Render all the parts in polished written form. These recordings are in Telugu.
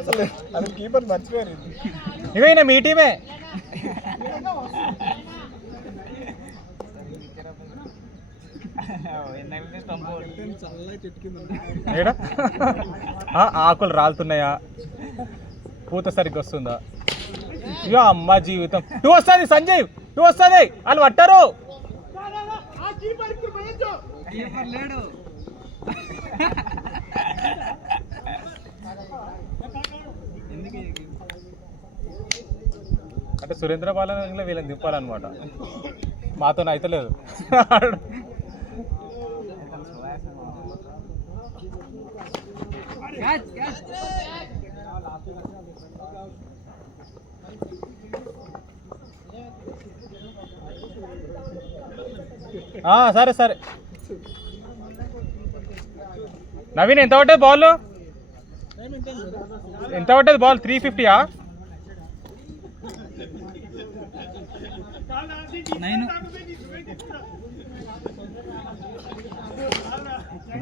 అసలు అది కీపర్ మర్చిపోయారు. ఇవైనా మీ టీమే. ఆకులు రాలుతున్నాయా, పూత సరిగ్గా వస్తుందా? ఇక అమ్మ జీవితం. 2 వస్తుంది సంజయ్, 2 వస్తుంది. వాళ్ళు పట్టారు. అంటే సురేంద్ర బాలని వీళ్ళని దింపాలన్నమాట. మాతో అయితే లేదు. సరే సరే. నవీన్ ఎంత పట్టదు బాల్? ఎంత పట్టదు బాల్? 350యా?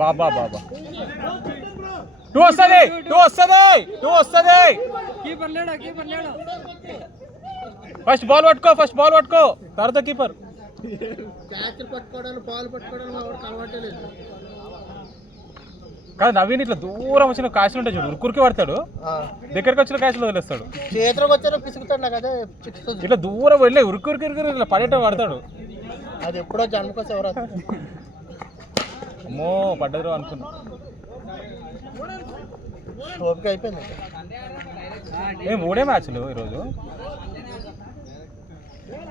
బాబా బాబా 2 వస్తుంది, 2 వస్తుంది, 2 వస్తుంది. ఫస్ట్ బాల్ పట్టుకో, ఫస్ట్ బాల్ పట్టుకో, తర్వాత కీపర్. కాదు నవీన్ ఇట్లా దూరం వచ్చిన కాశలు ఉంటాయి చూడు, ఉరుకురికి పడతాడు. దగ్గరికి వచ్చిన కాశలు వదిలేస్తాడు. ఇట్లా దూరం వెళ్ళి ఉరుకురికి ఇట్లా పడేట పడతాడు. అది ఎప్పుడో జన్మకోసం ఎవరు. అమ్మో పడ్డరు అనుకున్నా. అయిపోయింది. 3 మ్యాచ్లు ఈరోజు.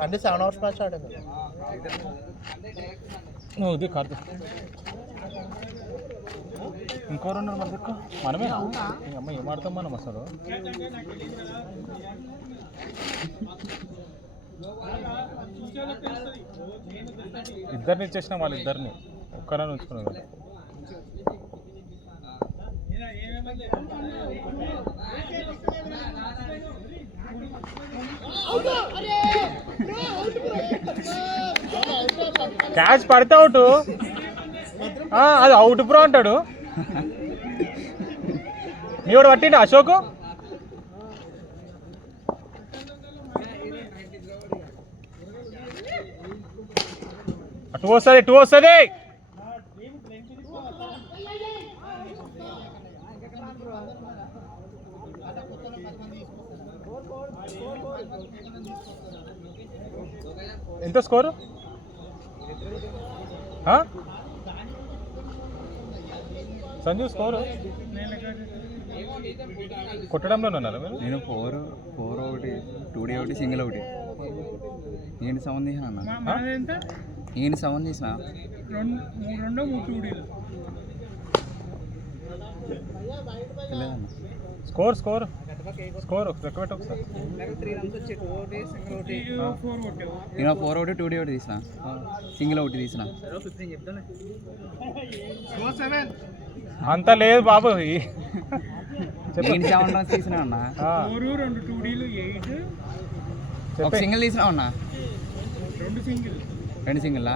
అంటే 7 అవర్స్ మ్యాచ్ ఆడాను. ఇది కాదు, ఇంకోరు ఉన్నారు మన దగ్గర. మనమే అమ్మ ఏం ఆడతాం మనం అసలు. ఇద్దరిని ఇచ్చేసినాం, వాళ్ళు ఇద్దరిని ఒక్కరని ఉంచుకున్నారు. క్యాచ్ పడితే అవుట్, అది అవుట్ బ్రో అంటాడు. నీవాడు పట్టిండు అశోక్. టూ వస్తుంది. ఎంత స్కోరు? సంజు స్కోరు కొట్టడంలో ఉన్నారు మీరు? నేను 4 ఒకటి, 2D ఒకటి, సింగిల్ ఒకటి. నేను 7 తీసిన అన్న. నేను 7 తీసిన. 2 స్కోర్ స్కోర్ స్కోర్ లెక్క పెట్టు ఒకసారి. నేను 4 ఒకటి, 2D ఒకటి తీసిన, సింగిల్ ఒకటి తీసిన. అంత లేదు బాబు. నేను 7 రన్స్ తీసిన అన్న. ఒక సింగిల్ తీసిన అన్న. 2 సింగిల్ 8.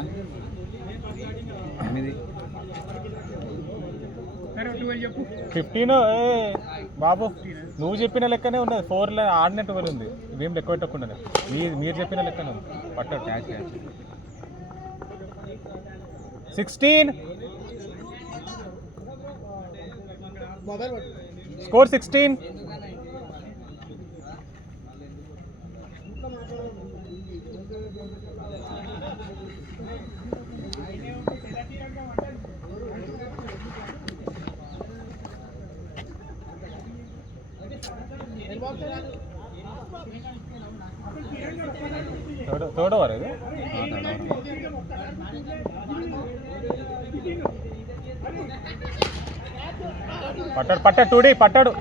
15 బాబు. నువ్వు చెప్పిన లెక్కనే ఉన్నది. 4 ఆడినట్టు ఉంది. ఇవేం లెక్క పెట్టకుండా మీరు చెప్పిన లెక్కనే ఉంది. పట్టాడు క్యాచ్. 16 స్కోర్. 16. థర్డ్ ఓవర్ ఇది. పట్టాడు 2D పట్టాడు.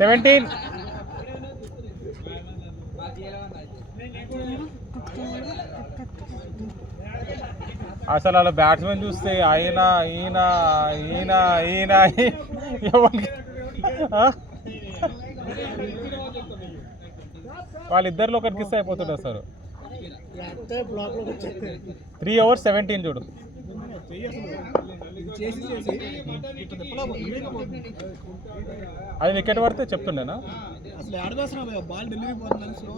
17. అసలు అలా బ్యాట్స్మెన్ చూస్తే ఆయన ఈయన ఈయన ఈయన వాళ్ళిద్దరిలో ఒకరికి ఇస్తే అయిపోతుండే సార్. 3 overs 17 చూడు. అది వికెట్ పడితే చెప్తుండేనా? అసలు ఆడవేస్తున్నా బాల్ డెలివరీ పోతుందని స్లో.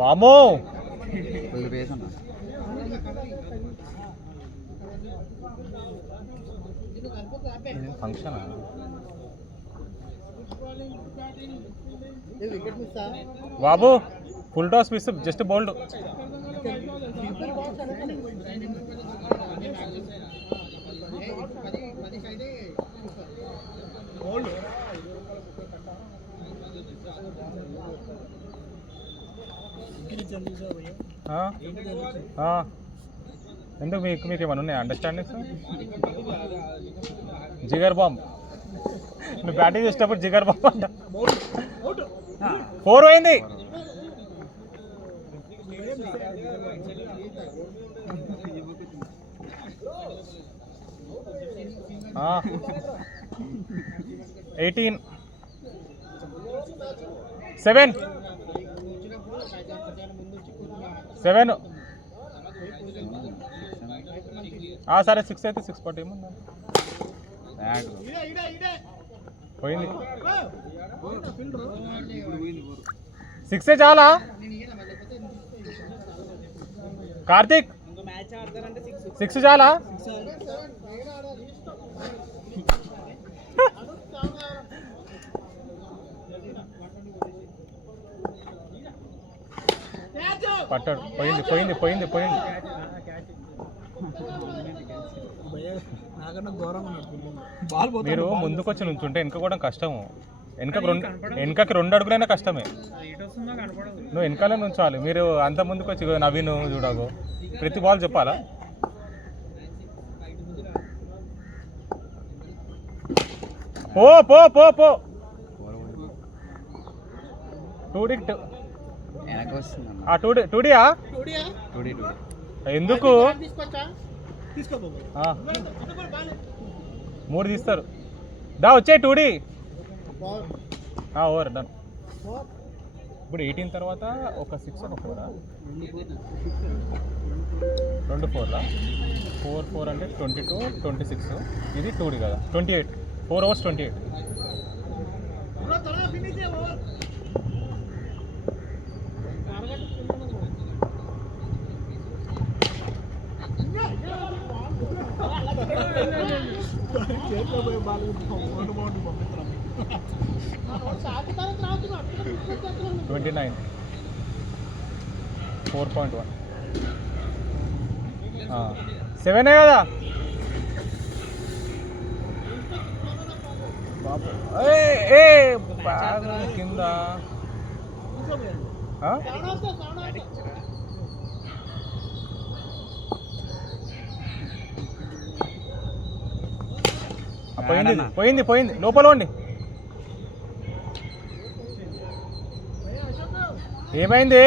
వామో ఫుల్ బేస్ అన్న. Function wicket miss. బాబు full toss miss, just bowled. ఎందుకు మీకు ఏమైనా ఉన్నాయి అండర్స్టాండింగ్స్? జిగర్ బాంబ్, నువ్వు బ్యాటింగ్ చేసేటప్పుడు జిగర్ బాంబ్ అంట. 4 అయింది. ఆ 18 7 7. సరే 6 అయితే 6 పట్టి ఏముందా? పోయింది. 6 చాలా కార్తీక్, 6 చాలా. పట్టాడు. పోయింది పోయింది పోయింది పోయింది. మీరు ముందుకు వచ్చి నుంచుంటే వెనక కూడా కష్టము. వెనకకి 2 అడుగులైనా కష్టమే. నువ్వు వెనకాలే నుంచోవాలి. మీరు అంత ముందుకు వచ్చి నవీన్ చూడగో ప్రతి బాల్ చెప్పాలా? పో పో పో పో. 2D. ఎందుకు 3 తీస్తారు? దా వచ్చే 2D. Over done. ఇప్పుడు 18 తర్వాత ఒక 6 ఒక 4 2 4లా 4 అంటే 22 26. ఇది 2D కదా, 28. 4 overs 28. $29. 4.1. 7 కదా బాగా కింద. పోయింది పోయింది పోయింది. లోపల ఉండి. ఏమైంది?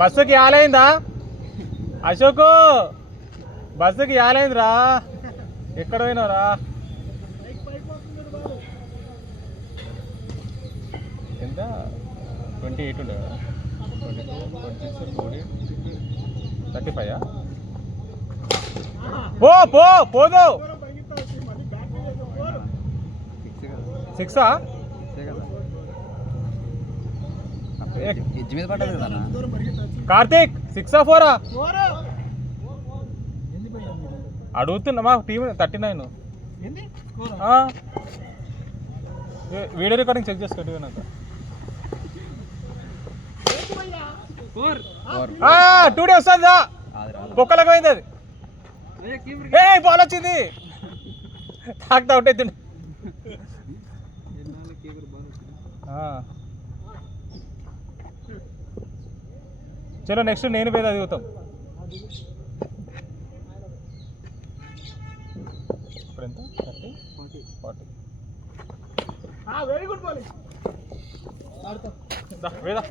బస్సుకి యాలైందా అశోక్? బస్సుకి యాలైందిరా. ఎక్కడ పోయినావురా? ఎంత 28 ఉండే కదా. 22 26 35. పో పో పోదు. 6 ఎడ్జ్ మీద పడ్డది కదా కార్తీక్. 6 4 అడుగుతున్నా. మా టీం 39. వీడియో రికార్డింగ్ చెక్ చేసుకోండి. నాకు 2D వస్తుందా? పొక్కలకు పోయింది అది. బాల్ వచ్చింది. తాకుతా అవుట్ అవుతుండే. చలో నెక్స్ట్ నేను పేద దిగుతాం. ఇప్పుడు ఎంత? 30 40. Very good bowling. వేదా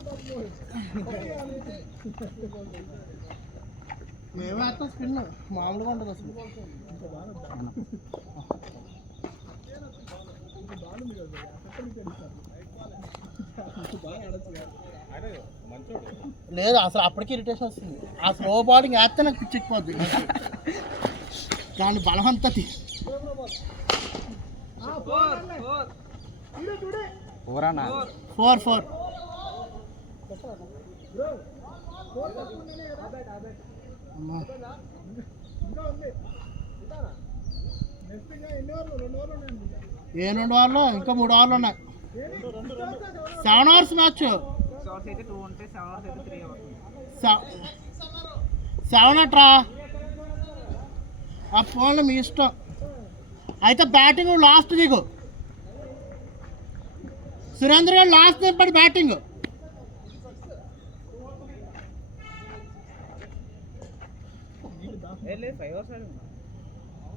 మేమే అట్లా స్పిన్ మామూలుగా ఉంటుంది అసలు. అరే మంచోడు. లేదు అసలు అప్పటికి ఇరిటేషన్ వస్తుంది. ఆ స్లో బౌలింగ్ వేస్తే నాకు పిచ్చెక్కిపోద్ది. దాని బలం అంతా ఊరన్నా 4-4. ఏ 2 ఓవర్లు ఇంకా 3 ఓవర్లు ఉన్నాయి. 7 అవర్స్ మ్యాచ్. 7 అట్రా ఆ ఫోన్లో మీ ఇష్టం. అయితే బ్యాటింగ్ లాస్ట్ దిగు సురేంద్ర గారు, లాస్ట్ నింపడి బ్యాటింగ్.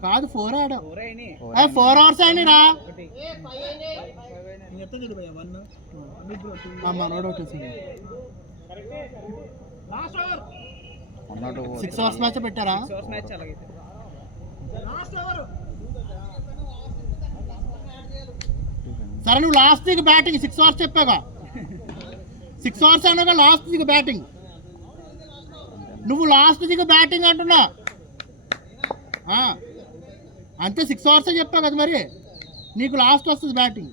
కాదు 4 ఆడాం. 4 అవర్స్ అయినా మనోడు ఒకటేసాడు. 6 అవర్స్ మ్యాచ్ పెట్టారా? సరే నువ్వు లాస్ట్ దిగు బ్యాటింగ్. 6 అవర్స్ చెప్పాగా. 6 అవర్స్ అయినాక లాస్ట్ దిగు బ్యాటింగ్. నువ్వు లాస్ట్ దిగు బ్యాటింగ్ అంటున్నా అంతే. 6 అవర్స్ చెప్పా కదా మరి. నీకు లాస్ట్ వస్తుంది బ్యాటింగ్.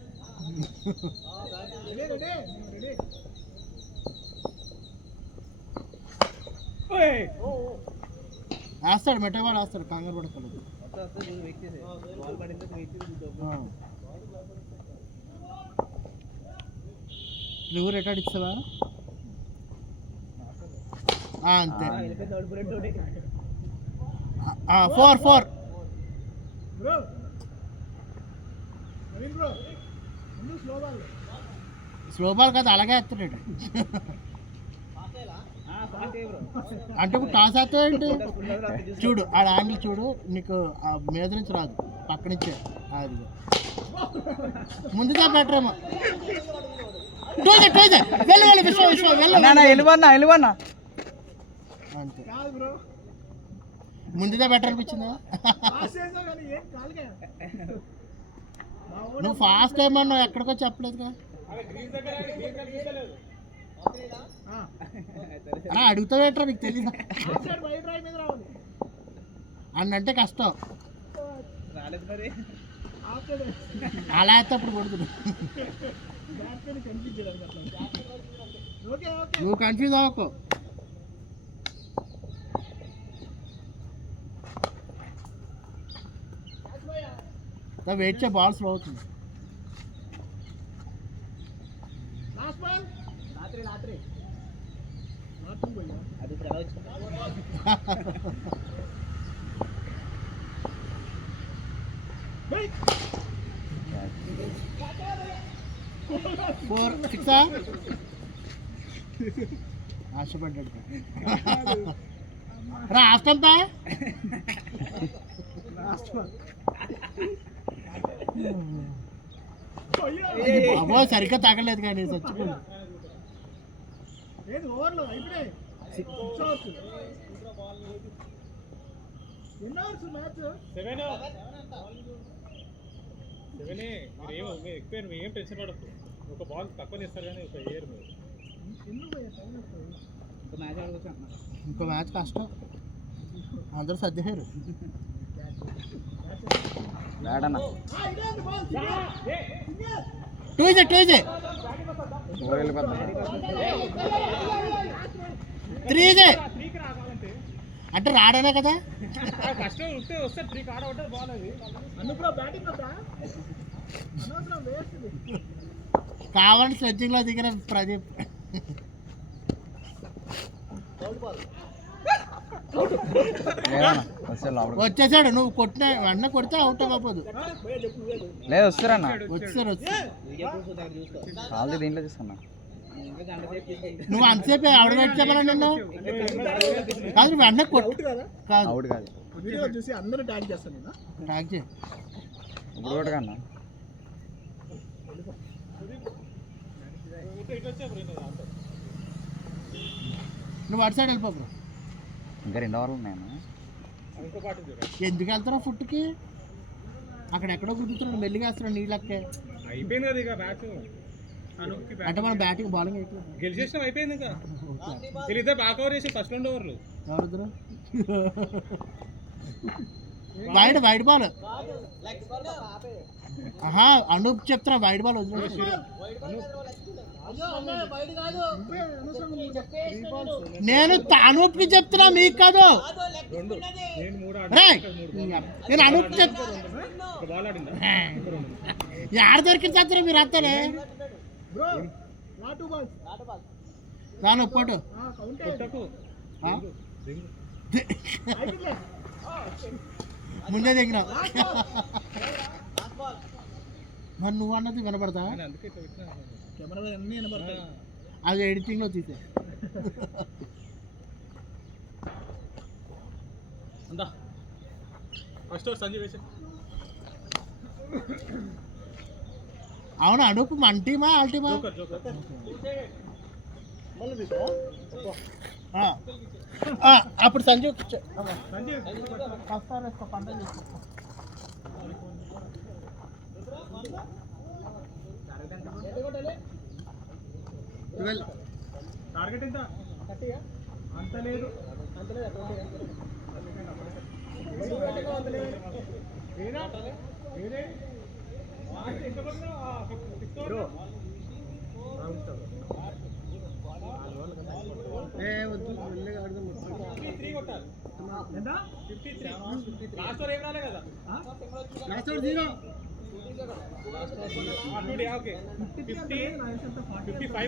వేస్తాడు మెట్టవాడు వేస్తాడు, కంగారు పడకలేదు. నువ్వు రిటార్డ్ ఇస్తావా? అంతే. 4-4. స్లో బాల్ కదా అలాగే వేస్తున్నాడు. అంటే ఇప్పుడు టాస్ వేస్తావేంటి? చూడు ఆడ యాంగిల్ చూడు, నీకు మీద నుంచి రాదు, పక్క నుంచే. అది ముందుగా బెటర్ ఏమో. అంతే. ముందుగా బెటర్ అనిపించిందా? నువ్వు ఫాస్ట్ ఏమన్నావు, ఎక్కడికో చెప్పలేదుగా. అడుగుతావేట్రా, నీకు తెలీదా? అన్నంటే కష్టం. అలా అయితే అప్పుడు కొడుతుంది. నువ్వు కన్ఫ్యూజ్ అవ్వకు. వెయిట్ చే, బాల్ స్లో అవుతుంది. ఆశపడ్డాడు రా. ఆస్తంతా బాబో సరిగ్గా తగలేదు కానీ చచ్చిపోయింది. ఏం టెన్షన్ పడద్దు. ఒక బాల్ తక్కువ ఇస్తారు కానీ ఒక ఇయర్ మీరు ఇంకో మ్యాచ్ కష్టం. అందరూ సర్దేశారు. టూజే 3 అంటే రాడనే కదా. కావాలంటే స్లెడ్జింగ్ లో దిగిన ప్రదీప్ వచ్చేసాడు. నువ్వు కొట్టిన వెంటనే కొడితే అవుట్ అవ్వకపోదు. లేదు వస్తారన్నా, వచ్చారు. దీంట్లో చూస్తున్నా. నువ్వు అంతసేపు ఆవిడ వెయిట్ చెప్పాలా నిన్ను? కాదు వెంటనే కొట్టు. కాదు అవుట్ కాదు. ట్యాగ్ చేయి. ఇప్పుడు ఒకటి కన్నా నువ్వు అటు సైడ్ వెళ్ళిపో. ఇంకా 2 ఓవర్లు ఉన్నాయన్నా. ఎందుకు వెళ్తున్నావు ఫుట్కి? అక్కడ ఎక్కడో కుదురుతున్నాడు, మెల్లిగా వేస్తున్నాడు నీళ్ళకే. అయిపోయింది కదా ఇక మ్యాచ్. అనుకి అంటే మన బ్యాటింగ్ బౌలింగ్ గెలిచేసిన అయిపోయింది ఇంకా వీళ్ళిద్దరు బాగా కవర్ చేసి ఫస్ట్ 2 ఓవర్లు ఎవరిద్దరు వైడ్ బాల్ అనూప్ చెప్తున్నా వైడ్ బాల్ వదిలేసి నేను అనూప్ కి చెప్తున్నా మీకు కాదు రేయ్, నేను అనూప్ యాడ దొరికింది చెప్తారా మీరు అంతానే దాని ఒప్పటి ముందే దిగినా మరి నువ్వు అన్నది వినపడతా అది ఎడిటింగ్ లో తీసే ఫస్ట్ సంజయ్ వేసి అవునా అనూప్ మన టీమా వాళ్ళ టీమా అప్పుడు సంజయ్ టార్గెట్ ఎంత అంత లేదు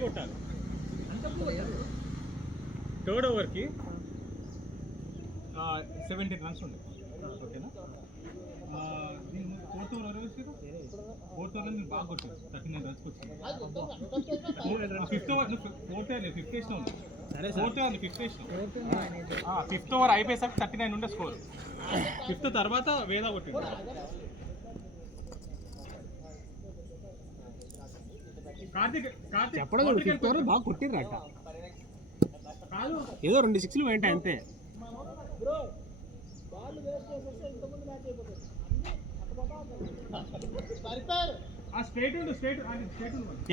కొట్టాలి 3rd ఓవర్కి 17 రన్స్ ఉండే ఓకేనా 4th ఓవర్ వచ్చారు 4th ఓవర్లో నేను బాగా కొట్టాను 39 రన్స్ వచ్చింది 5th ఓవర్ 5th వేసిన ఉంది 4th ఓవర్ 5th వేసిన 5th ఓవర్ అయిపోయేసరికి 39 ఉండే స్కోర్ 5th తర్వాత వేదా కొట్టింది చెప్పడం బాగా కొట్టిర్రట ఏదో 2 6లు వెంట అంతే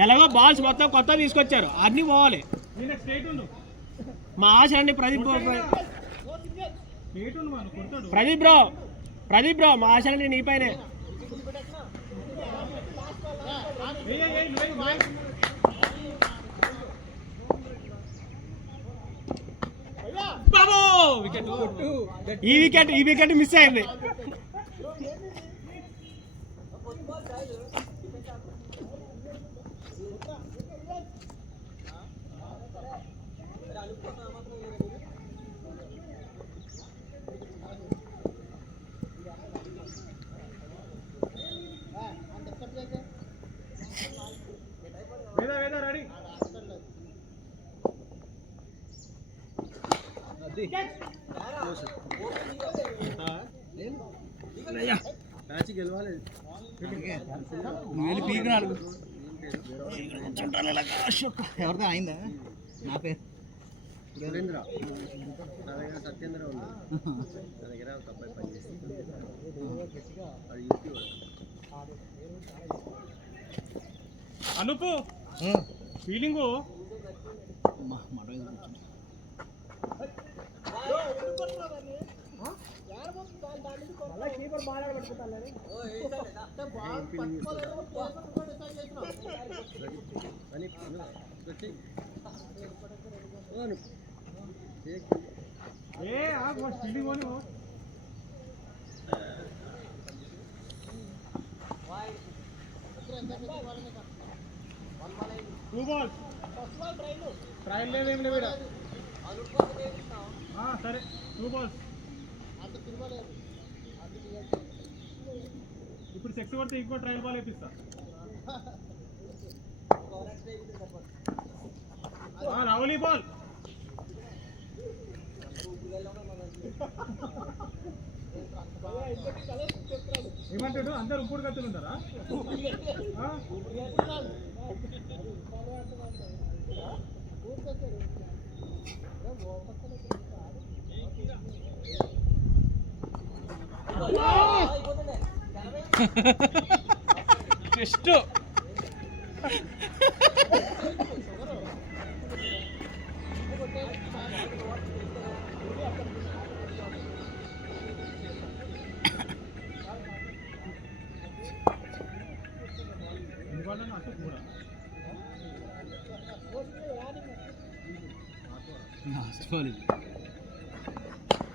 ఎలాగో బాల్స్ మొత్తం కొత్త తీసుకొచ్చారు అన్ని పోవాలి మా ఆశ అండి ప్రదీప్ బ్రో మా ఆశ అండి నీ పైనే ఈ వికెట్ మిస్ అయింది రెడీ మ్యాచ్ గెలవాలి ఎవరితో అయిందా నా పేరు సురేంద్ర నా దగ్గర సత్యేంద్ర ఉంది నా దగ్గర ఒక అబ్బాయి పనిచేస్తుంది అది యూట్యూబ్ అనుపు ఫీలింగు ఫీలింగ్ అని 2 balls ట్రయల్ లేవేం లేవు సరే 2 balls ఇప్పుడు 6 కొడితే ఇంకో ట్రయల్ బాల్ వేపిస్తా రావులీ బాల్ ఏమంటాడు అందరు ఉప్పుడు కత్తులు ఉంటారా జస్ట్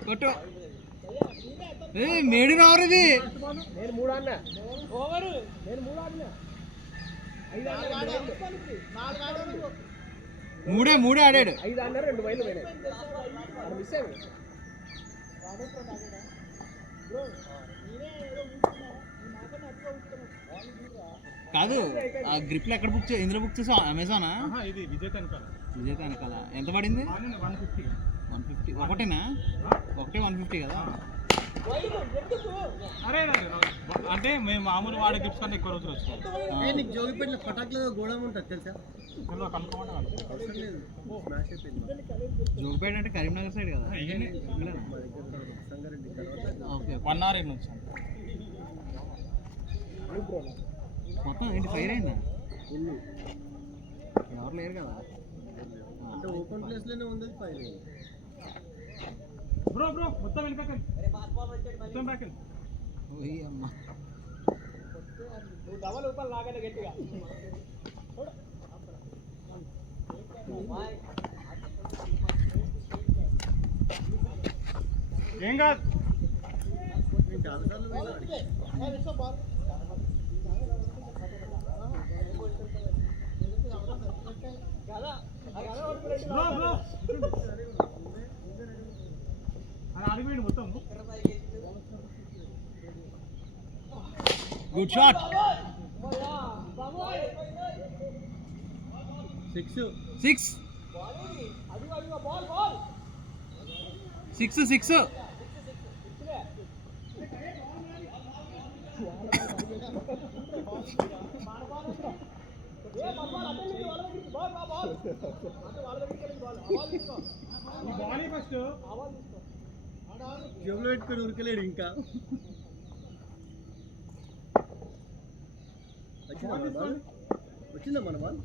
కొట్టు మేడి రావరు ఇది మూడే ఆడాడు కాదు ఆ గ్రిప్ లో ఎక్కడ బుక్ ఇందులో బుక్ చేసా అమెజానా ఇది విజేత వెనకాల ఎంత పడింది 150 ఒకటేనా ఒకటే 150 కదా అరే అంటే మేము మామూలు వాడే గిఫ్ట్స్ కన్నా ఎక్కువ రోజులు వచ్చాయి. నీకు జోగిపేటలో పటాకులో గోళం ఉంటుంది తెలుసా? జోగిపేట అంటే కరీంనగర్ సైడ్ కదా. ఓకే 1 hour నుంచి మొత్తం ఏంటి ఫైర్ అయిందా? ఎవరు లేరు కదా. అంటే ఓపెన్ ప్లేస్ లోనే ఉంది ఫైర్ అయింది. బ్రో మొత్తం వెళ్ళిపోకండి మొత్తం బ్యాక్ ఓయ్ అమ్మ నువ్వు డబల్ ఊపర్ లాగానే గట్టిగా ఏం కాదు బ్రో అది అడిగిపోయింది మొత్తం. Good shot. 6 ఫస్ట్ జోబులో పెట్టుకొని ఉరకలేడు ఇంకా. వచ్చిందా మన బాల్?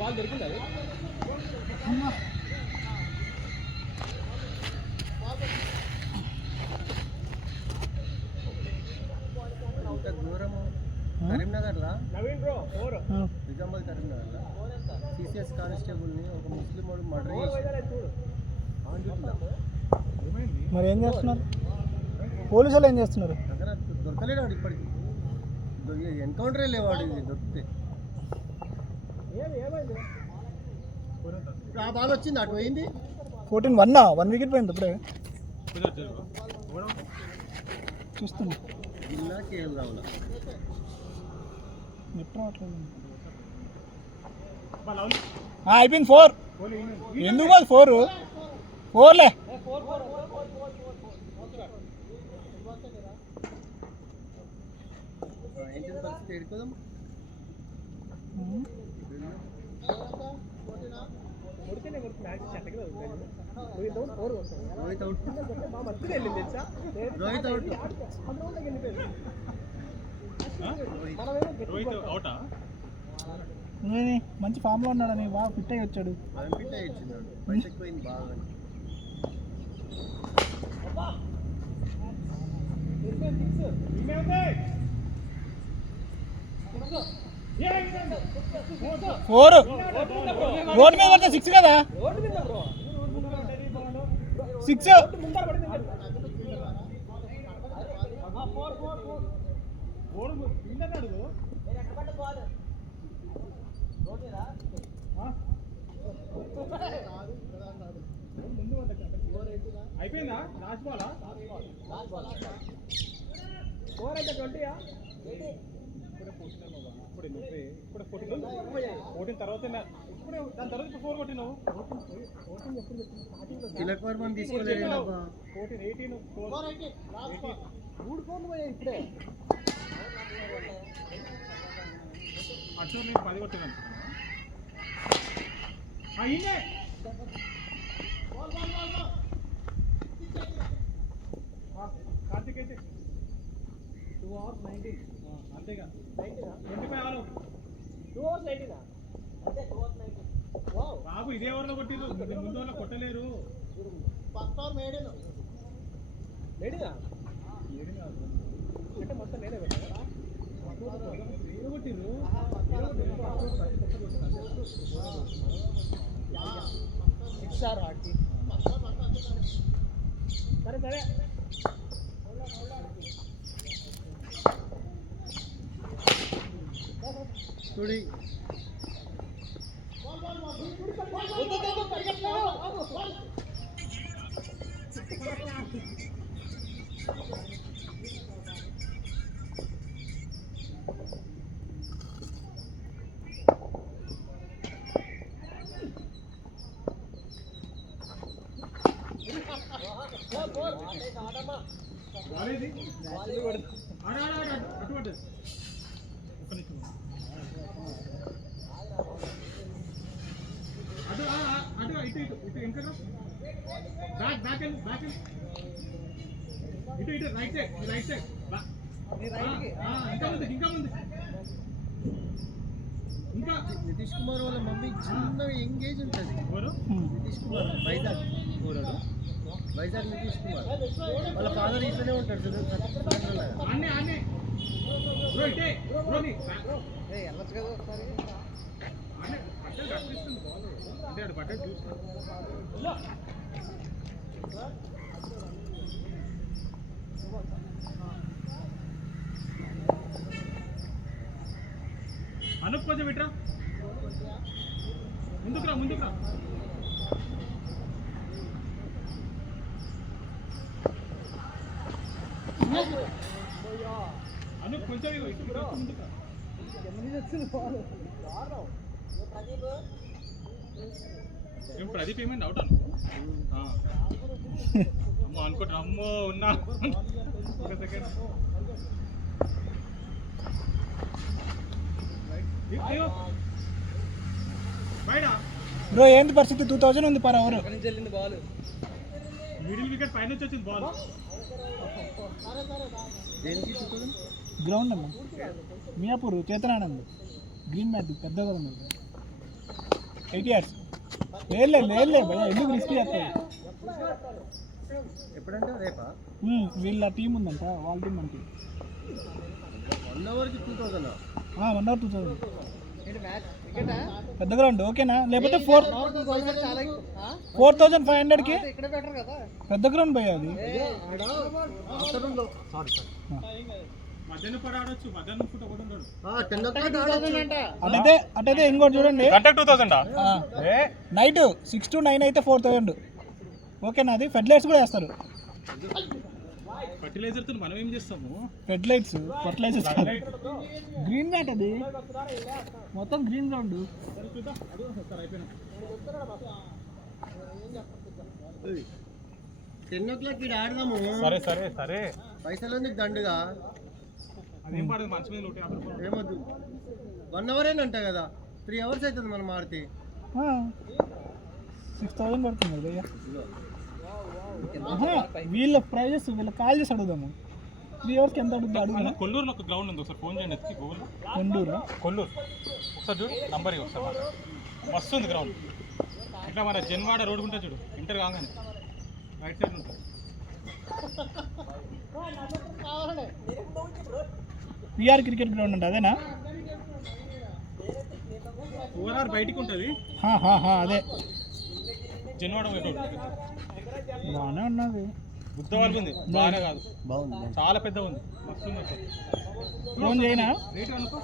బాల్ దొరికింది అది దూరము కరీంనగర్లా నవీన్ బ్రో నిజామాబాద్ కరీంనగర్లా సిసిఎస్ కానిస్టేబుల్ని ఒక ముస్లిం వాడు మర్డర్ చేసి మరి ఏం చేస్తున్నారు పోలీసులు? ఏం చేస్తున్నారు? దొరకలేడు వాడు ఇప్పటికి. ఎన్కౌంటరే లేవాడు ఇది దొరికితే. ఆ బాల్ వచ్చింది అటు పోయింది. 14 1 వికెట్ పోయింది ఇప్పుడే చూస్తున్నా. జిల్లా కేఎల్ రావుల అయిపోయింది 4. ఎందుకు కాదు 4లే. ఏంటి పరిస్థితి? ఎడుకోదాం రోహిత్ అవుట్. రోహిత్ అవుట్. అవుటా? మంచి ఫామ్ లో ఉన్నాడని బాగా ఫిట్ అయ్యి వచ్చాడు. ఫిట్ అయ్యి వచ్చినాడు. పైస ఎక్కువైంది బాగా. ఫోర్ రోడ్ మీద పడితే 6 కదా. 6 అయిపోయిందా లాస్ట్ బాలా 4 అయితే 20యా ఇప్పుడే 14 తర్వాత ఇప్పుడే దాని తర్వాత 4 కొట్టినావు తిలక్ వర్మని తీసుకోలేదు 14 18 3 ఫోన్లు పోయాయి ఇప్పుడే అట్లా నేను 10 కొట్టాను అయిందే కార్తిక్ అయితే 2 hours 19 అంతేగా 25 ఆలు 2 hours 19 అంటే 2 hours 19 వావ్ బాబు ఇదే ఎవరిలో కొట్టిరు ముందు వాళ్ళు కొట్టలేరు ఫస్ట్ ఓవర్ మేడేను లేడీనా అంటే మొత్తం నేనే పెట్టారా మీరు కొట్టిరు సార్ ఆర్టీ సరే సరే చూడి ఇటు రైట్ సైడ్ ఇంకా ముందు ఇంకా నితీష్ కుమార్ వాళ్ళ మమ్మీ చిన్న ఎంగేజ్ ఉంటుంది నితీష్ కుమార్ వైజాగ్ నితీష్ కుమార్ వాళ్ళ ఫాదర్ ఇట్లనే ఉంటాడు అన్నే బ్రో ఇటే బ్రోని వెళ్ళచ్చు కదా ఒకసారి అన్నే అట్లా కనిపిస్తుంది బాల్ అంటే అటు బట్టలు చూస్తా అనుప్ కొంచెం విట్రా ముందుకురా అనుప్ కొంచెం ముందుకురా ఏం ప్రదీప్ ఏమైంది అవుట్ అమ్మో అనుకుంటా అమ్మో ఉన్నా ఒక సెకండ్ బ్రో ఏంటి పరిస్థితి 2000 ఉంది per hour ball middle wicket పైన వచ్చింది బాల్ గ్రౌండ్ అమ్మా మియాపూర్ చేతనానంద్ గ్రీన్ మ్యాట్ పెద్దగా ఉంది 8 yards లేదులే భయ్యా ఎందుకు రిస్క్ చేస్తాయి ఎప్పుడంటే రేపా వీళ్ళ టీం ఉందంట వాళ్ళ టీం అంటే 1 అవర్కి 2000 1 hour 2000 పెద్ద గ్రౌండ్ ఓకేనా లేకపోతే 4500కి పెద్ద గ్రౌండ్ భయ్యా అది మధ్యాహ్నం పడి ఆడొచ్చు మధ్యాహ్నం ఫుట్ ఒకటి ఉంటాడు అటైతే ఇంకోటి చూడండి కంటాక్ట్ 2000 నైట్ 6 to 9 అయితే 4000 ఓకేనా అది ఫెర్టిలైజర్స్ కూడా వేస్తారు ఫర్టిలైజర్ తో మనం ఏం చేస్తాము ఫర్టిలైజర్స్ గ్రీన్ మ్యాట్ అది మొత్తం గ్రీన్ గ్రౌండ్ 10 o'clock ఇక్కడ ఆడదాము సరే పైసలు ఎందుకు దండుగా అదేం పడదు మంచి మీద 150 ఏమొద్దు 1 hour అంట కదా 3 hours అవుతుంది మనం ఆడితే 6000 పడుతుంది భయ్యా వీళ్ళ ప్రైజెస్ వీళ్ళ కాల్ చేసి అడుగుదాము 3 hours ఎంత అడుగుతుంది అడుగుదా కొల్లూరులో ఒక గ్రౌండ్ ఉంది ఒకసారి ఫోన్ చేయండి ఎత్తుకి గూగుల్ కొల్లూరు ఒకసారి చూడు నంబర్ ఒకసారి మస్తు ఉంది గ్రౌండ్ ఇట్లా మన జన్వాడ రోడ్ ఉంటుంది చూడు ఇంటర్ కాగానే రైట్ సైడ్ ఉంటుంది పిఆర్ క్రికెట్ గ్రౌండ్ అంటే అదేనా ఓఆర్ఆర్ బయటికి ఉంటుంది అదే జన్వాడ బాగానే ఉన్నది గుత్త వాళ్ళు ఉంది బాగానే కాదు, బాగుంది. చాలా పెద్ద ఉంది, మస్తు ఉంది అసలు. ఫోన్ చేయనా? రేట్ అనుకో.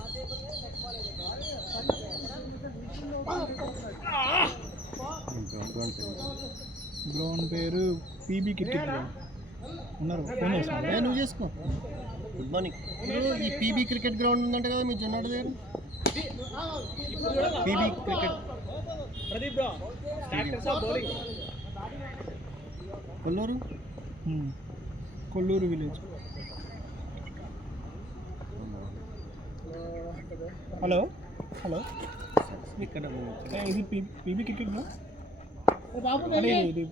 గ్రౌండ్ పేరు పీబీ క్రికెట్ గ్రౌండ్. ఉన్నారు, ఫోన్ చేస్తున్నారు. నువ్వు చేసుకో. Good morning. ఈ పీబీ క్రికెట్ గ్రౌండ్ ఉందంటే కదా మీ జొన్నాడు దగ్గర. PB cricket Pradeep bro starters of bowling. Kolluru. Kolluru village. Hello hello, ఇక్కడ ఇది పీబీ క్రికెట్ గ్రౌండ్. అంటే ఇది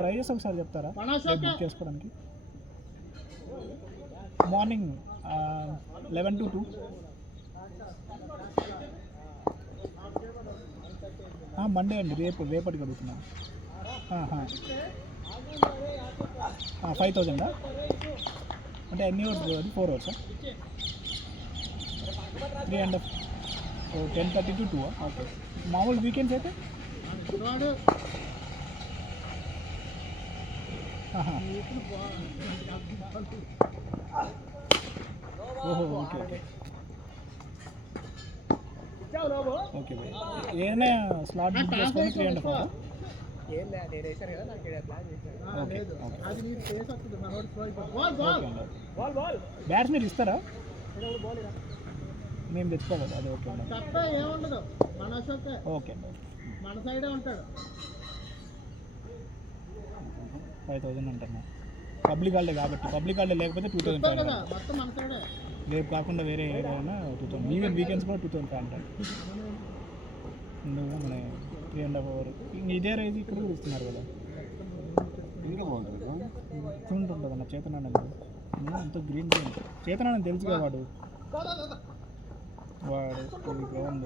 ప్రైజెస్ ఒకసారి చెప్తారా రేపు బుక్ చేసుకోవడానికి? Morning 11 to 2. మండే అండి, రేపటికి అడుగుతున్నాను. 5,000 అంటే ఎన్ని అవర్స్ అది? 4 hours 3.5. 10:30 to 2. ఓకే. మామూలు వీకెండ్స్ అయితే ఓహో, ఓకే ఓకే ఓకే బాయ్. ఏదైనా స్లాట్ బుక్ చేసుకొని 3.5 hours. ఓకే బ్యాట్స్ మీరు ఇస్తారా? మేము తెచ్చుకోవాలి, అది ఓకే అండి. ఏముండదు, మన ఓకే అండి. మన సైడే ఉంటాడు. 5,000 అంటున్నా. పబ్లిక్ హాలిడే కాబట్టి, పబ్లిక్ హాలిడే లేకపోతే 2,500. మొత్తం మన సైడే. రేపు కాకుండా వేరే ఏదైనా 2,000. వీకెండ్స్ కూడా 2,500 ఇందులో మన 3.5 hours. ఇదే రైజ్ ఇక్కడ కూడా ఇస్తున్నారు కదా. ఇంకా బాగుంటుంది. ఉంటుంది అన్న చేతనాన్ని అంత గ్రీన్ గ్రీన్. చేతనాన్ని తెలుసు కదా, వాడు గ్రౌండ్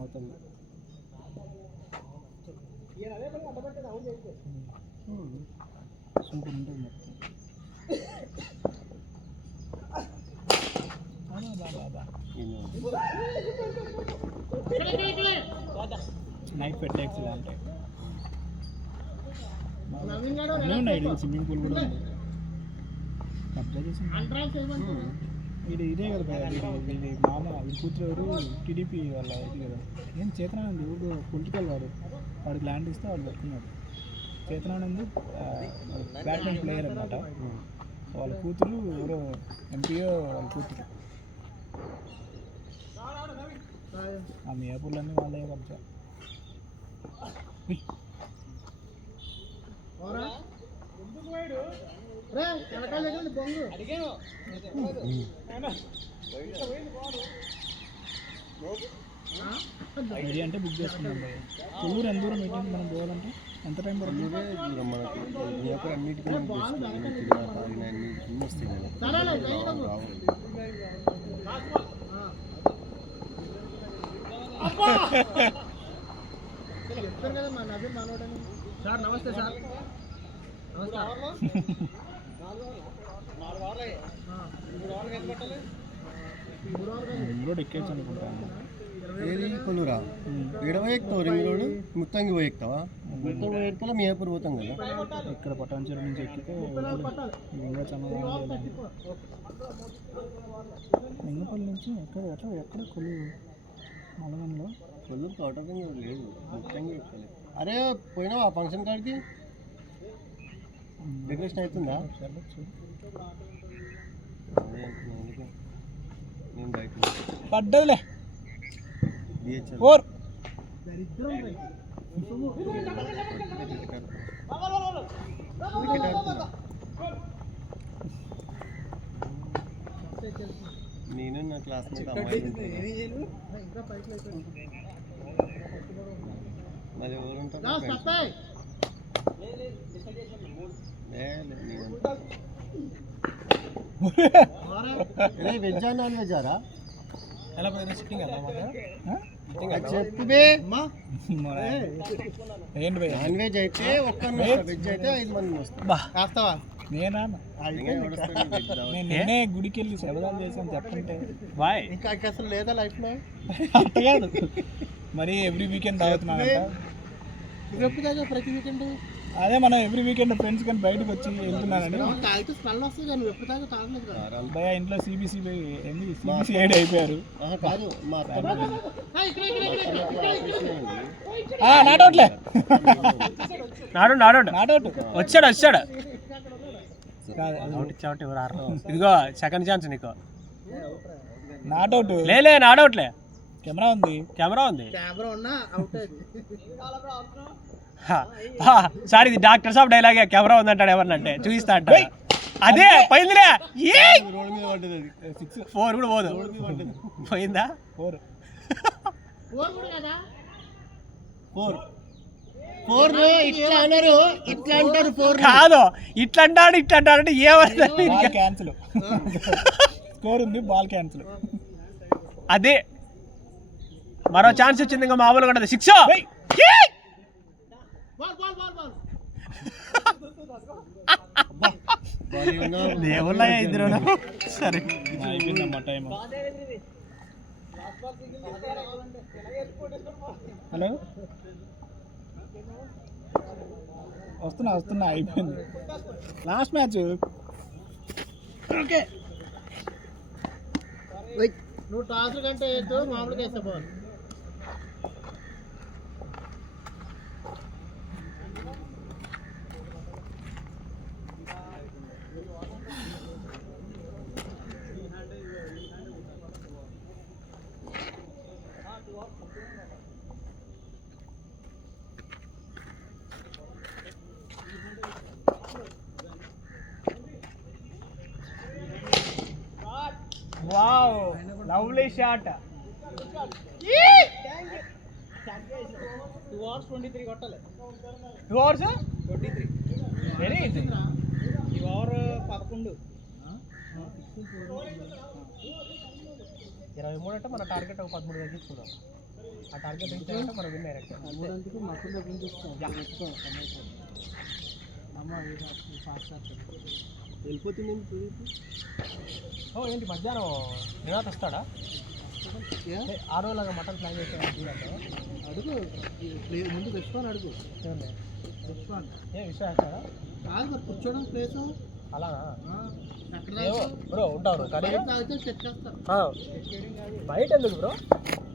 అవుతుంది. సూపర్ ఉంటుంది మొత్తం. నైట్ పెట్టేక్స్ ఇలా ఉంటాయి. అన్నీ ఉన్నాయి. స్విమ్మింగ్ పూల్ కూడా ఉంది. కబ్జా చేసి ఇదే కదా భయ, వీడి మామ వీడి కూతురు ఎవరు టీడీపీ వాళ్ళ ఇది కదా. ఏం చేతనానంది ఎవరు పొలిటికల్ వాడికి ల్యాండ్ ఇస్తే వాడు పెట్టుకున్నాడు. చేతనానంది బ్యాట్మెన్ ప్లేయర్ అనమాట. వాళ్ళ కూతురు ఎవరో ఎంపీఓ వాళ్ళ కూతురు. ఆ మియాపూర్లన్నీ వాళ్ళే కబ్జా. ఐడియా అంటే బుక్ చేసుకున్నాం. కొల్లూరు ఎంత దూరం ఏంటంటే మనం పోవాలంటే ఎంత టైం పడుతుంది? సార్ నమస్తే సార్. రింగ్ రోడ్ ఎక్కేచ్చు అనుకుంటాను. ఏది కొల్లూరా? ఎడవ ఎక్కుతావు రింగ్ రోడ్, ముత్తంగి పోయి ఎక్కుతావా? ముత్తంగి పోయి ఎక్కాల మియాపూర్ పోతాం కదా. ఇక్కడ పటాన్చెరు నుంచి ఎక్కితే ఇంకా చాలా లింగపల్లి నుంచి ఎక్కడ కొల్లూరు మలగంలో. కొల్లూరు తోటపంగి లేదు, ముత్తంగి ఎక్కాలి. అరే పోయినావా ఫంక్షన్ కాడికి? డెకరేషన్ అవుతుందా? నేను బయట పడ్డదిలే. బిహెచ్ఎల్ నేను నా క్లాస్మేట్ అమ్మాయి మరి ఎవరు ఉంటారు? వెజ్జా నాన్ వెజ్జారా? ఎలా పోయినా సిట్టింగ్ అలా చెప్పుబే ఏంటి భయ్యా నాన్ వెజ్ అయితే ఒక్క వెజ్ అయితే 5 మంది వస్తారు బా కాస్తావా నేనా నేను నిన్నే గుడికి వెళ్ళి శబదాలు చేశాను చెప్తుంటే బాయ్ ఇంకా అసలు లేదా లైఫ్ లో అట్ట కాదు మరి ఎవ్రీ వీకెండ్ తాగుతున్నానంట నువ్వు ఎప్పుడు తాగా ప్రతి వీకెండ్ అదే మనం ఎవ్రీ వీకెండ్ ఫ్రెండ్స్ కానీ బయటకు వచ్చి వెళ్తున్నానని తాగితే స్మెల్ వస్తుంది కానీ నువ్వు ఎప్పుడు తాగా తాగలేదు కదా భయ ఇంట్లో సిబిసి సిబిసి ఐడి అయిపోయారు కాదు మా నాటౌట్లే నాడౌట్ వచ్చాడు కాదు ఇదిగో సెకండ్ ఛాన్స్ నీకు నాటౌట్ లేలే నాడౌట్లే కెమెరా ఉంది కెమెరా ఉంది కెమెరా ఉన్నా అవుట్ సార్ ఇది డాక్టర్ సాబ్ డైలాగే కెమెరా ఉందంటాడు ఎవరినంటే చూపిస్తా అంట అదే పోయిందిలే రోడ్ మీద పడ్డది అది 6 4 కూడా పోదు పోయిందా 4 4 ఇట్లా అన్నారు ఇట్లా అంటారు 4 కాదు ఇట్లా అంటాడు అంటే ఏమన్నా బాల్ క్యాన్సిల్ స్కోర్ ఉంది బాల్ క్యాన్సిల్ అదే మరో ఛాన్స్ వచ్చింది ఇంకా మామూలుగా ఉండదు 6 దేవుళ్ళ ఇద్దరు సరే అయిపోయిందమ్మా టైం హలో వస్తున్నా అయిపోయింది లాస్ట్ మ్యాచ్ ఓకే నువ్వు టాస్ కంటే వేస్తూ మామూలుగా వేస్తా ball wow lovely shot 2 hours 23 కొట్టాలి 2 hours 23 వెరీ ఈజీ ఈ ఓవర్ 11 23 అంటే మన టార్గెట్ ఒక 13 తగ్గించుకున్నాం ఆ టార్గెట్ రీచ్ అయ్యాక మనం విన్ డైరెక్ట్ వెళ్ళిపోతుంది ఓ ఏంటి మధ్యాహ్నం నిరాత వస్తాడా ఆ రోజులాగా మటన్ ప్లాన్ చేసాడు అడుగు ముందు తెచ్చుకొని అడుగు ఏ విషయం వేస్తాడా కాదు మరి కూర్చోవడం ప్లేస్ అలానా ఎక్కడ బ్రో ఉంటాను కానీ తాగితే సెట్ చేస్తా బయట ఎందుకు బ్రో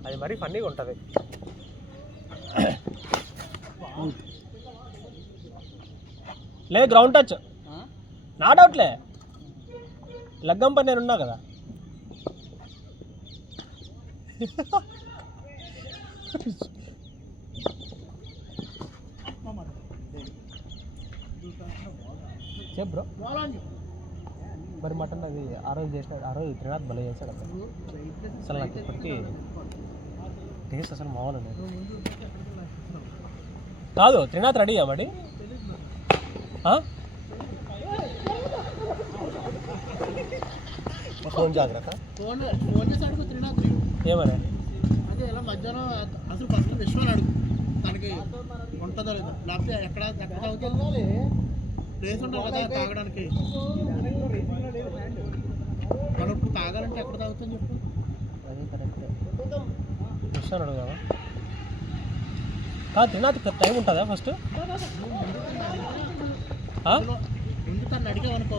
అది మరీ ఫన్నీగా ఉంటుంది లే గ్రౌండ్ టచ్ నాట్ అవుట్లే లగ్గం పని నేను ఉన్నా కదా చెప్ బ్రో మరి మటన్ అది ఆ రోజు చేసిన ఆ రోజు త్రినాథ్ భలే చేశాడు అసలు నాకు ఇప్పటికీ టేస్ట్ అసలు మామూలు కాదు త్రినాథ్ రెడీ మరి ఫోన్ జాగ్రత్త ఫోన్ చేసి అడుగు త్రినాథ్ ఏమన్నా అదే ఎలా మధ్యాహ్నం అసలు ఫస్ట్ విశ్వాన్ని అడుగు తనకి ఉంటుందో లేదో లేకపోతే ఎక్కడ తాగుతుంది ప్లేస్ ఉండదు కదా తాగడానికి మనం ఇప్పుడు తాగాలంటే ఎక్కడ తాగుతాం చెప్పు అదే కరెక్ట్ విషయాన్ని అడుగుదామా కాదు త్రినాథ్ టైం ఉంటుందా ఫస్ట్ ముందు తను అడిగావు అనుకో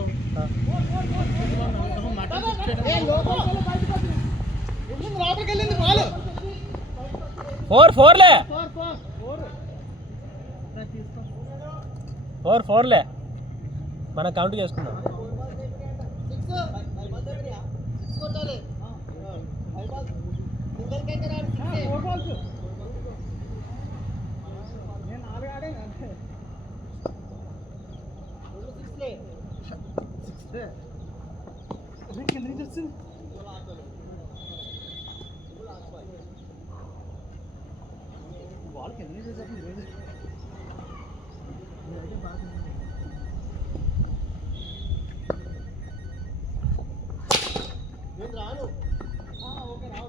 లోపలికి వెళ్ళింది బాల్ 4-4లే 4-4లే మనం కౌంట్ చేసుకుందాం రాను ఓకే రావు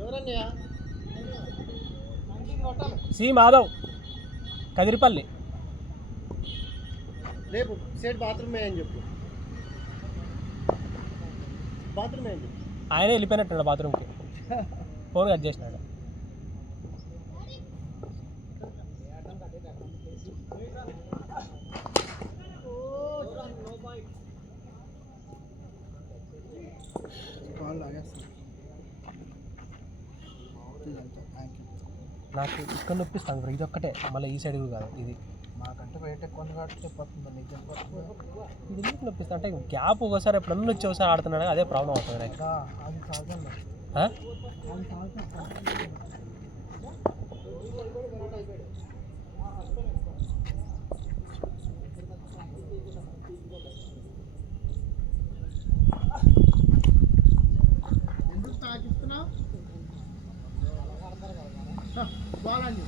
ఎవరన్నయ్య సి మాధవ్ కదిరిపల్లి. రేపు సేట్ బాత్రూమ్ అని చెప్పు. బాత్రూమ్ అని చెప్పు. ఆయనే వెళ్ళిపోయినట్టున్నాడు బాత్రూమ్కి, ఫోన్ కట్ చేసినాడు. నాకు ఇక్కడ నొప్పిస్తాను బ్రో, ఇది ఒక్కటే, మళ్ళీ ఈ సైడ్ కాదు ఇది. మాకంటే బయట కొన్ని కాడితే పోతుంది నిజం. ఇది ఎందుకు నొప్పిస్తా అంటే గ్యాప్ ఒకసారి ఎప్పుడన్నా వచ్చి ఒకసారి ఆడుతున్నాడు, అదే ప్రాబ్లం అవుతుంది నాకు. అది సాగండి, ఆ? అది సాగుతుంది. ఎందుకు తాకిస్తున్నావు? బాలండి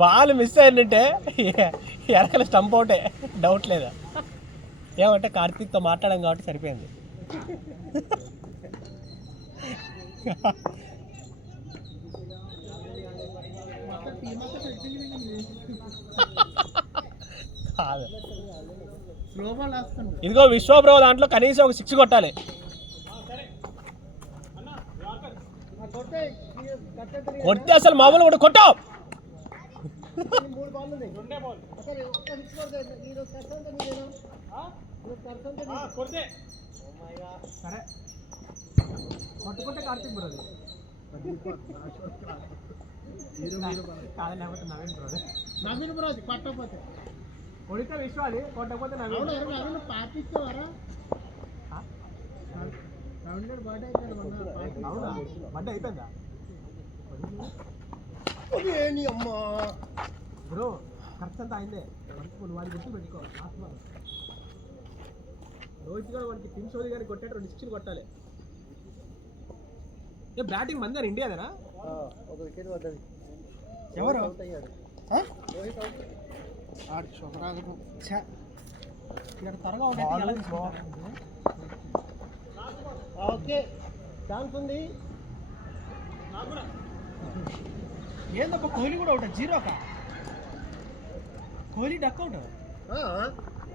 బాల్ మిస్ అయిందంటే వెనకాల స్టంప్ అవుటే, డౌట్ లేదా? ఏమంటే కార్తీక్తో మాట్లాడాం కాబట్టి సరిపోయింది. కాదు, స్లో బాల్ వేస్తాను. ఇదిగో విశ్వబ్రో దాంట్లో కనీసం ఒక 6 కొట్టాలి. కొడితే అసలు మామూలు కూడా కొట్టావు. 3 బాల్ ఉన్నాయి. అసలు ఒక్క 6 కొడితే ఈ రోజు కష్టంతో నీదేనా? కొడితే సరే కొట్టుకుంటే కార్తీక్ బ్రో కాదు, లేకపోతే నవీన్ బ్రో. నవీన్ బ్రో అది కొట్టకపోతే కొడితే విశ్వాలి, కొట్టకపోతే నవీన్. నవీన్ పాటిస్తావారా? నవీన్ బర్త్డే అయిపోయాడు మొన్న. అవునా, బడ్డ అయిపోయిందా అమ్మా బ్రో? ఖర్చు అంతా అయిందే, నువ్వు వాడి గుర్తు పెట్టుకో. లాస్ట్ బాల్ రోహిత్ గారు వాడికి కింగ్ షోది గారికి కొట్టాడు, 2 6 కొట్టాలి. ఏ బ్యాటింగ్ మంది ఇండియాదేనా? ఒక వికెట్ పడ్డది. ఎవరు అయ్యాడు ఆడు శుభరాగం. ఇక్కడ త్వరగా ఓకే ఛాన్స్ ఉంది. ఏందప్ప కోహ్లీ కూడా ఒకటి 0 కోహ్లీ డక్అవుట్.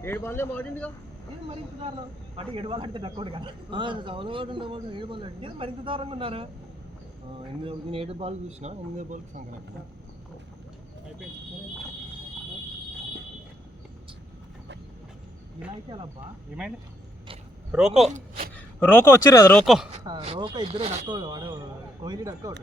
7 బాల్లే మాడిందిగా. ఏం మరింత దారుణం అంటే 7 బాల్ అంటే డక్అవుట్ కదా. 7 బాల్ ఏం మరింత దారుణంగా ఉన్నారు. 7 బాల్ చూసిన 8 బాల్ సంక్రాంతి ఇలా అయితే అబ్బా. ఏమైంది? రోకో వచ్చిర్రు కదా, రోకో రోక ఇద్దరు డక్అవుట్, వాడు కోహ్లీ డక్అవుట్.